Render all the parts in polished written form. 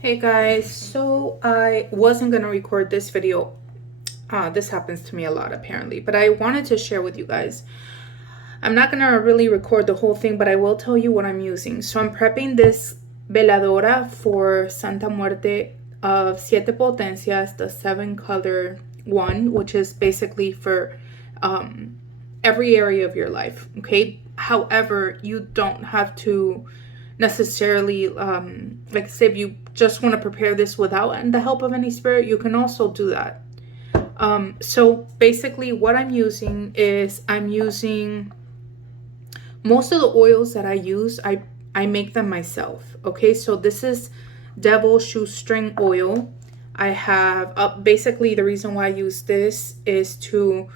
Hey guys, so I wasn't gonna record this video. This happens to me a lot apparently, but I wanted to share with you guys. I'm not gonna really record the whole thing, but I will tell you what I'm using. So I'm prepping this veladora for Santa Muerte of Siete Potencias, the 7-color one, which is basically for every area of your life, okay? However, you don't have to necessarily like say if you just want to prepare this without the help of any spirit, you can also do that. So basically what I'm using is I'm using most of the oils that I use. I make them myself. Okay, so this is devil shoestring oil. I have basically the reason why I use this is to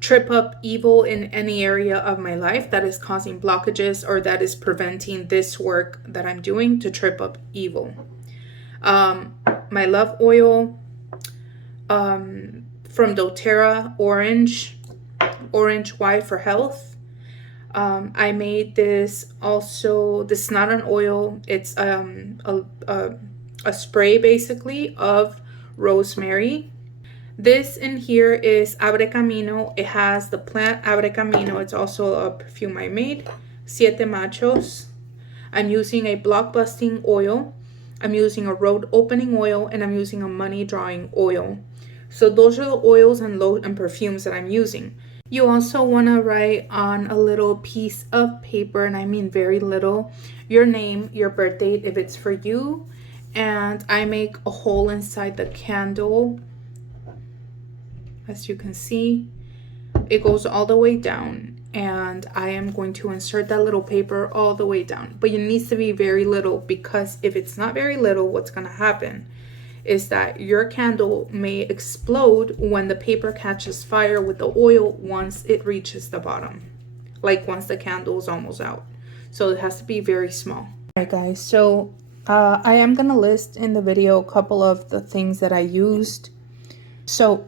trip up evil in any area of my life that is causing blockages or that is preventing this work that I'm doing to trip up evil. My love oil from doTERRA, orange white for health. I made this also. This is not an oil, it's a spray basically of rosemary. This in here is Abre Camino. It has the plant Abre Camino. It's also a perfume I made. Siete Machos. I'm using a block busting oil. I'm using a road opening oil, and I'm using a money drawing oil. So those are the oils and perfumes that I'm using. You also want to write on a little piece of paper, and I mean very little, your name, your birth date if it's for you. And I make a hole inside the candle. As you can see, it goes all the way down, and I am going to insert that little paper all the way down. But it needs to be very little, because if it's not very little, what's going to happen is that your candle may explode when the paper catches fire with the oil once it reaches the bottom, like once the candle is almost out. So it has to be very small. All right guys, so I am going to list in the video a couple of the things that I used. So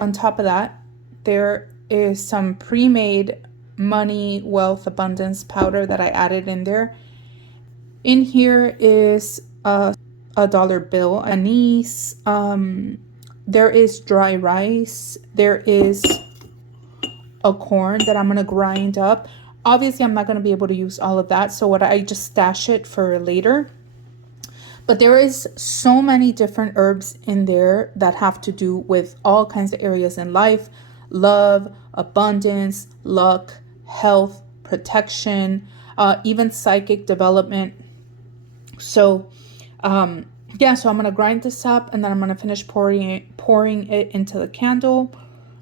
on top of that, there is some pre-made money, wealth, abundance powder that I added in there. In here is a dollar bill, anise, there is dry rice, there is a corn that I'm going to grind up. Obviously, I'm not going to be able to use all of that, so what I just stash it for later. But there is so many different herbs in there that have to do with all kinds of areas in life: love, abundance, luck, health, protection, even psychic development. So yeah, so I'm going to grind this up, and then I'm going to finish pouring it into the candle,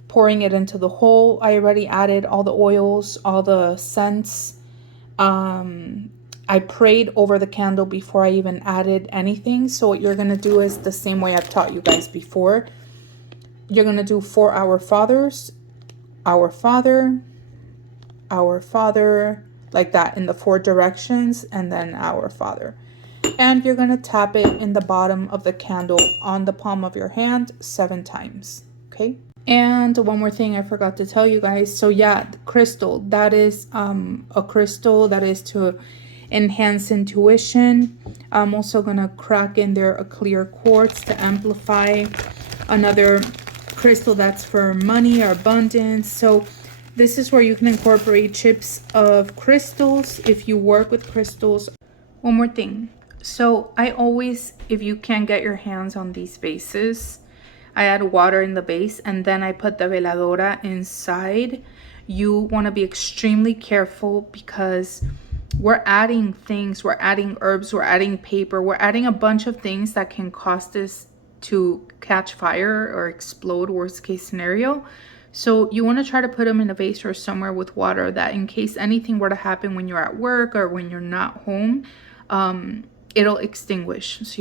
pouring it into the hole. I already added all the oils, all the scents. I prayed over the candle before I even added anything. So what you're going to do is the same way I've taught you guys before. You're going to do 4 Our Fathers, Our Father, Our Father, like that in the 4 directions, and then Our Father. And you're going to tap it in the bottom of the candle on the palm of your hand 7 times. Okay. And one more thing I forgot to tell you guys. So yeah, the crystal, that is a crystal that is to enhance intuition. I'm also going to crack in there a clear quartz to amplify. Another crystal that's for money or abundance. So this is where you can incorporate chips of crystals if you work with crystals. One more thing. So I always, if you can get your hands on these bases, I add water in the base, and then I put the veladora inside. You want to be extremely careful, because we're adding things, we're adding herbs, we're adding paper, we're adding a bunch of things that can cause this to catch fire or explode, worst case scenario. So you want to try to put them in a vase or somewhere with water, that in case anything were to happen when you're at work or when you're not home, it'll extinguish. So